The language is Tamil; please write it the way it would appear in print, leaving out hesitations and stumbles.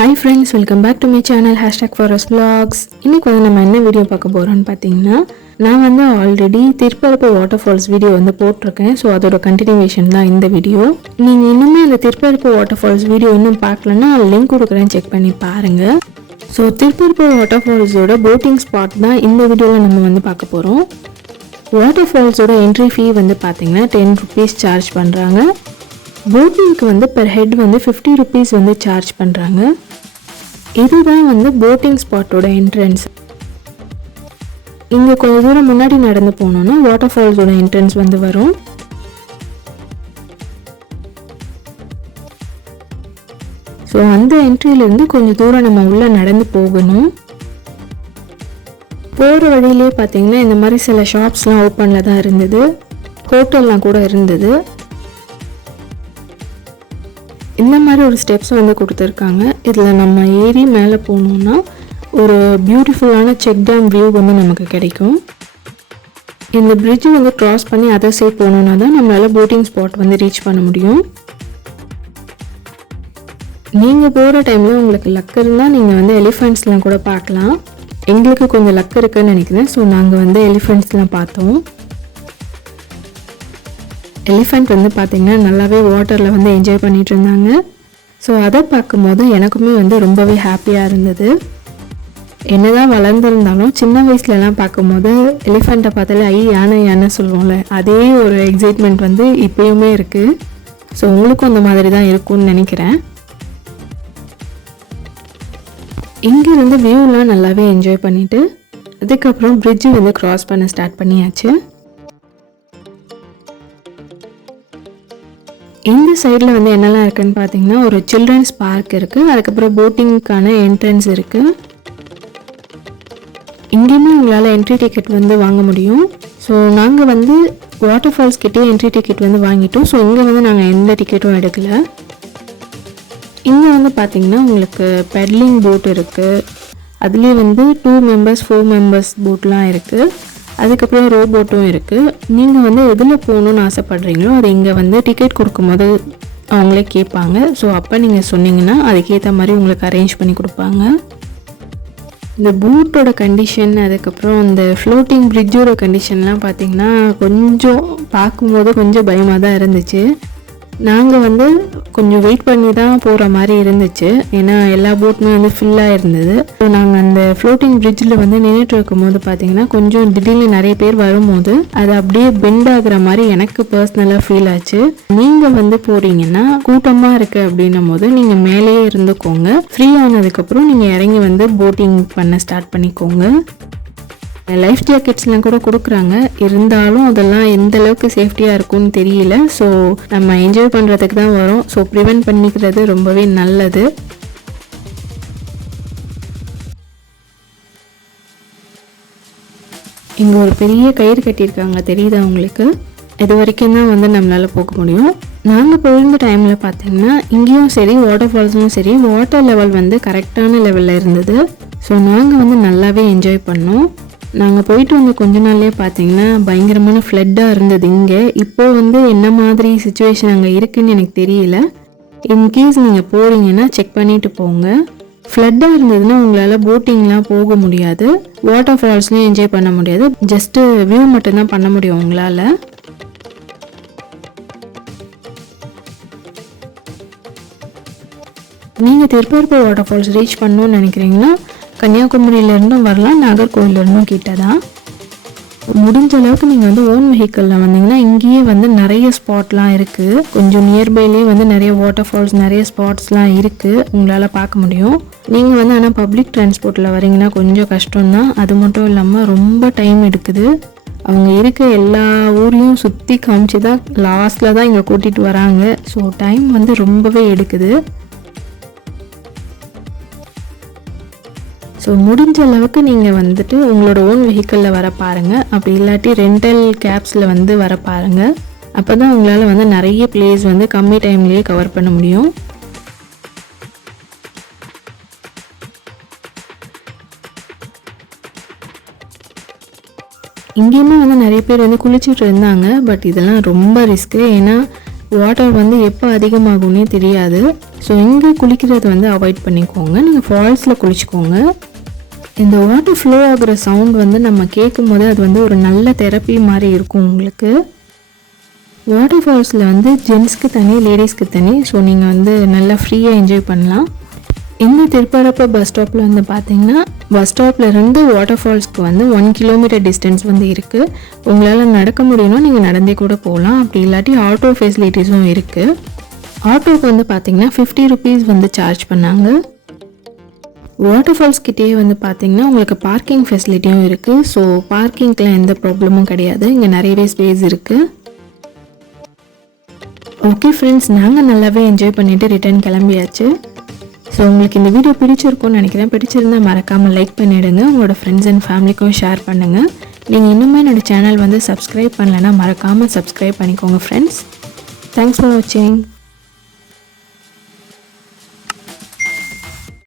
Hi friends, welcome back to my channel #forest_vlogs. இன்னைக்கு வந்து நம்ம என்ன வீடியோ பார்க்க போறோம்னு பார்த்தீங்கன்னா, நான் வந்து ஆல்ரெடி திருப்பரப்பு வாட்டர்ஃபால்ஸ் வீடியோ வந்து போட்டிருக்கேன். ஸோ அதோட கண்டினியூவேஷன் தான் இந்த வீடியோ. நீங்கள் இன்னுமே அந்த திருப்பரப்பு வாட்டர்ஃபால்ஸ் வீடியோ இன்னும் பார்க்கலன்னா லிங்க் கொடுக்குறேன், செக் பண்ணி பாருங்கள். ஸோ திருப்பரப்பு வாட்டர்ஃபால்ஸோட போட்டிங் ஸ்பாட் தான் இந்த வீடியோவில் நம்ம வந்து பார்க்க போகிறோம். வாட்டர்ஃபால்ஸோட என்ட்ரி ஃபீ வந்து பார்த்தீங்கன்னா 10 rupees சார்ஜ் பண்ணுறாங்க. போட்டிங்க்கு வந்து பெர் ஹெட் வந்து 50 rupees வந்து சார்ஜ் பண்ணுறாங்க. இதுதான் வந்து போட்டிங் ஸ்பாட்டோட என்ட்ரன்ஸ். இங்கே கொஞ்சம் தூரம் முன்னாடி நடந்து போனோன்னா வாட்டர்ஃபால்ஸோட என்ட்ரன்ஸ் வந்து வரும். ஸோ அந்த என்ட்ரியிலேருந்து கொஞ்சம் தூரம் நம்ம உள்ளே நடந்து போகணும். போகிற வழியிலே பார்த்தீங்கன்னா இந்த மாதிரி சில ஷாப்ஸ்லாம் ஓப்பனில் தான் இருந்தது, ஹோட்டல்லாம் கூட இருந்தது. இந்த மாதிரி ஒரு ஸ்டெப்ஸ் வந்து கொடுத்துருக்காங்க. இதில் நம்ம ஏறி மேலே போனோம்னா ஒரு பியூட்டிஃபுல்லான செக் டேம் வியூ வந்து நமக்கு கிடைக்கும். இந்த பிரிட்ஜ் வந்து க்ராஸ் பண்ணி அதர் சைட் போனோன்னா தான் நம்மளால் போட்டிங் ஸ்பாட் வந்து ரீச் பண்ண முடியும். நீங்கள் போகிற டைமில் உங்களுக்கு லக் இருந்தால் நீங்கள் வந்து எலிஃபெண்ட்ஸ்லாம் கூட பார்க்கலாம். எங்களுக்கு கொஞ்சம் லக் இருக்குன்னு நினைக்கிறேன். ஸோ நாங்கள் வந்து எலிஃபெண்ட்ஸ்லாம் பார்த்தோம். எலிஃபெண்ட் வந்து பார்த்திங்கன்னா நல்லாவே வாட்டரில் வந்து என்ஜாய் பண்ணிகிட்டு இருந்தாங்க. ஸோ அதை பார்க்கும்போது எனக்குமே வந்து ரொம்பவே ஹாப்பியாக இருந்தது. என்ன தான் வளர்ந்துருந்தாலும் சின்ன வயசுலலாம் பார்க்கும்போது எலிஃபெண்ட்டை பார்த்தாலே யானை சொல்லுவோம்ல, அதே ஒரு எக்ஸைட்மெண்ட் வந்து இப்போயுமே இருக்குது. ஸோ உங்களுக்கும் அந்த மாதிரி தான் இருக்கும்னு நினைக்கிறேன். இங்கேருந்து வியூலாம் நல்லாவே என்ஜாய் பண்ணிவிட்டு அதுக்கப்புறம் பிரிட்ஜு வந்து க்ராஸ் பண்ண ஸ்டார்ட் பண்ணியாச்சு. இந்த சைடில் வந்து என்னெல்லாம் இருக்குதுன்னு பார்த்தீங்கன்னா ஒரு சில்ட்ரன்ஸ் பார்க் இருக்குது, அதுக்கப்புறம் போட்டிங்க்கான என்ட்ரன்ஸ் இருக்குது. இங்கேயுமே உங்களால் என்ட்ரி டிக்கெட் வந்து வாங்க முடியும். ஸோ நாங்கள் வந்து வாட்டர்ஃபால்ஸ் கிட்டே என்ட்ரி டிக்கெட் வந்து வாங்கிட்டோம். ஸோ இங்கே வந்து நாங்கள் எந்த டிக்கெட்டும் எடுக்கலை. இங்கே வந்து பார்த்திங்கன்னா உங்களுக்கு பெட்லிங் போட் இருக்குது, அதுலேயே வந்து 2 members 4 members போட்லாம் இருக்குது, அதுக்கப்புறம் ரோபோட்டும் இருக்குது. நீங்கள் வந்து எதில் போகணுன்னு ஆசைப்படுறீங்களோ அது இங்கே வந்து டிக்கெட் கொடுக்கும்போது அவங்களே கேட்பாங்க. ஸோ அப்போ நீங்கள் சொன்னீங்கன்னா அதுக்கேற்ற மாதிரி உங்களுக்கு அரேஞ்ச் பண்ணி கொடுப்பாங்க. இந்த போட்டோட கண்டிஷன், அதுக்கப்புறம் இந்த ஃப்ளோட்டிங் பிரிட்ஜோட கண்டிஷன்லாம் பார்த்திங்கன்னா கொஞ்சம் பார்க்கும்போது கொஞ்சம் பயமாக தான் இருந்துச்சு. நாங்கள் வந்து கொஞ்சம் வெயிட் பண்ணி தான் போகிற மாதிரி இருந்துச்சு, ஏன்னா எல்லா போட்டுமே வந்து ஃபில்லாக இருந்தது. ஸோ நாங்கள் அந்த ஃப்ளோட்டிங் பிரிட்ஜில் வந்து நின்றுட்டு இருக்கும்போது பார்த்தீங்கன்னா கொஞ்சம் திடீர்னு நிறைய பேர் வரும்போது அது அப்படியே பெண்ட் ஆகுற மாதிரி எனக்கு பர்சனலாக ஃபீல் ஆச்சு. நீங்கள் வந்து போகிறீங்கன்னா கூட்டமாக இருக்குது அப்படின்னும் போது நீங்கள் மேலேயே இருந்துக்கோங்க. ஃப்ரீ ஆனதுக்கப்புறம் நீங்கள் இறங்கி வந்து போட்டிங் பண்ண ஸ்டார்ட் பண்ணிக்கோங்க. லைஃப் ஜாக்கெட்ஸ்லாம் கூட கொடுக்குறாங்க, இருந்தாலும் அதெல்லாம் எந்த அளவுக்கு சேஃப்டியாக இருக்கும்னு தெரியல. ஸோ நம்ம என்ஜாய் பண்ணுறதுக்கு தான் வரோம். ஸோ ப்ரிவென்ட் பண்ணிக்கிறது ரொம்பவே நல்லது. இங்கே ஒரு பெரிய கயிறு கட்டியிருக்காங்க, தெரியுதா உங்களுக்கு? இது வரைக்கும் தான் வந்து நம்மளால் போக முடியும். நாங்கள் போயிருந்த டைமில் பார்த்தீங்கன்னா இங்கேயும் சரி வாட்டர்ஃபால்ஸும் சரி வாட்டர் லெவல் வந்து கரெக்டான லெவலில் இருந்தது. ஸோ நாங்கள் வந்து நல்லாவே என்ஜாய் பண்ணோம். நாங்கள் போயிட்டு வந்து கொஞ்ச நாள்லேயே பார்த்தீங்கன்னா பயங்கரமான ஃப்ளட்டாக இருந்தது இங்கே. இப்போது வந்து என்ன மாதிரி சுச்சுவேஷன் அங்கே இருக்குதுன்னு எனக்கு தெரியல. இன்கேஸ் நீங்கள் போகிறீங்கன்னா செக் பண்ணிவிட்டு போங்க. ஃப்ளட்டாக இருந்ததுன்னா உங்களால் போட்டிங்லாம் போக முடியாது, வாட்டர் ஃபால்ஸ்லையும் என்ஜாய் பண்ண முடியாது, ஜஸ்ட்டு வியூ மட்டும்தான் பண்ண முடியும் உங்களால். நீங்கள் திருப்பரப்பு வாட்டர் ஃபால்ஸ் ரீச் பண்ணணும்னு நினைக்கிறீங்கன்னா கன்னியாகுமரியிலேருந்தும் வரலாம், நாகர்கோவிலேருந்தும் கிட்ட தான். முடிஞ்ச அளவுக்கு நீங்கள் வந்து ஓன் வெஹிக்கிளில் வந்தீங்கன்னா இங்கேயே வந்து நிறைய ஸ்பாட்லாம் இருக்குது. கொஞ்சம் நியர்பைலேயே வந்து நிறைய வாட்டர் ஃபால்ஸ் நிறைய ஸ்பாட்ஸ்லாம் இருக்குது, உங்களால் பார்க்க முடியும். நீங்கள் வந்து ஆனால் பப்ளிக் டிரான்ஸ்போர்ட்டில் வரீங்கன்னா கொஞ்சம் கஷ்டம்தான். அது மட்டும் இல்லாமல் ரொம்ப டைம் எடுக்குது. அவங்க இருக்க எல்லா ஊரையும் சுற்றி காமிச்சு தான் லாஸ்ட்டில் தான் இங்கே கூட்டிகிட்டு வராங்க. ஸோ டைம் வந்து ரொம்பவே எடுக்குது. ஸோ முடிஞ்ச அளவுக்கு நீங்கள் வந்துட்டு உங்களோட ஓன் வெஹிக்கிளில் வர பாருங்கள், அப்படி இல்லாட்டி ரெண்டல் கேப்ஸில் வந்து வர பாருங்கள். அப்போ தான் உங்களால் வந்து நிறைய பிளேஸ் வந்து கம்மி டைம்லேயே கவர் பண்ண முடியும். இங்கேயுமே வந்து நிறைய பேர் வந்து குளிச்சுட்டு இருந்தாங்க. பட் இதெல்லாம் ரொம்ப ரிஸ்க்கு, ஏன்னா வாட்டர் வந்து எப்போ அதிகமாகும்னே தெரியாது. ஸோ இங்கே குளிக்கிறது வந்து அவாய்ட் பண்ணிக்கோங்க, நீங்கள் ஃபால்ஸில் குளிச்சுக்கோங்க. இந்த வாட்டர் ஃப்ளோ ஆகிற சவுண்ட் வந்து நம்ம கேட்கும் போது அது வந்து ஒரு நல்ல தெரப்பி மாதிரி இருக்கும் உங்களுக்கு. வாட்டர் ஃபால்ஸில் வந்து ஜென்ஸ்க்கு தனி, லேடிஸ்க்கு தனி. ஸோ நீங்கள் வந்து நல்லா ஃப்ரீயாக என்ஜாய் பண்ணலாம். இந்த திருப்பரப்பு பஸ் ஸ்டாப்பில் வந்து பார்த்தீங்கன்னா பஸ் ஸ்டாப்லேருந்து வாட்டர் ஃபால்ஸ்க்கு வந்து 1 கிலோமீட்டர் டிஸ்டன்ஸ் வந்து இருக்குது. உங்களால் நடக்க முடியும்னா நீங்கள் நடந்தே கூட போகலாம், அப்படி இல்லாட்டி ஆட்டோ ஃபெசிலிட்டிஸும் இருக்குது. ஆட்டோவுக்கு வந்து பார்த்தீங்கன்னா 50 ருபீஸ் வந்து சார்ஜ் பண்ணாங்க. வாட்டர் ஃபால்ஸ் கிட்டேயே வந்து பார்த்தீங்கன்னா உங்களுக்கு பார்க்கிங் ஃபெசிலிட்டியும் இருக்குது. ஸோ பார்க்கிங்க்கெலாம் எந்த ப்ராப்ளமும் கிடையாது, இங்கே நிறையவே ஸ்பேஸ் இருக்குது. ஓகே ஃப்ரெண்ட்ஸ், நாங்கள் நல்லாவே என்ஜாய் பண்ணிவிட்டு ரிட்டர்ன் கிளம்பியாச்சு. ஸோ உங்களுக்கு இந்த வீடியோ பிடிச்சிருக்கும்னு நினைக்கிறேன். பிடிச்சிருந்தால் மறக்காமல் லைக் பண்ணிவிடுங்க, உங்களோட ஃப்ரெண்ட்ஸ் அண்ட் ஃபேமிலிக்கும் ஷேர் பண்ணுங்கள். நீங்கள் இன்னுமே என்னோடய சேனல் வந்து சப்ஸ்கிரைப் பண்ணலைன்னா மறக்காமல் சப்ஸ்கிரைப் பண்ணிக்கோங்க ஃப்ரெண்ட்ஸ். தேங்க்ஸ் ஃபார் வாட்சிங்.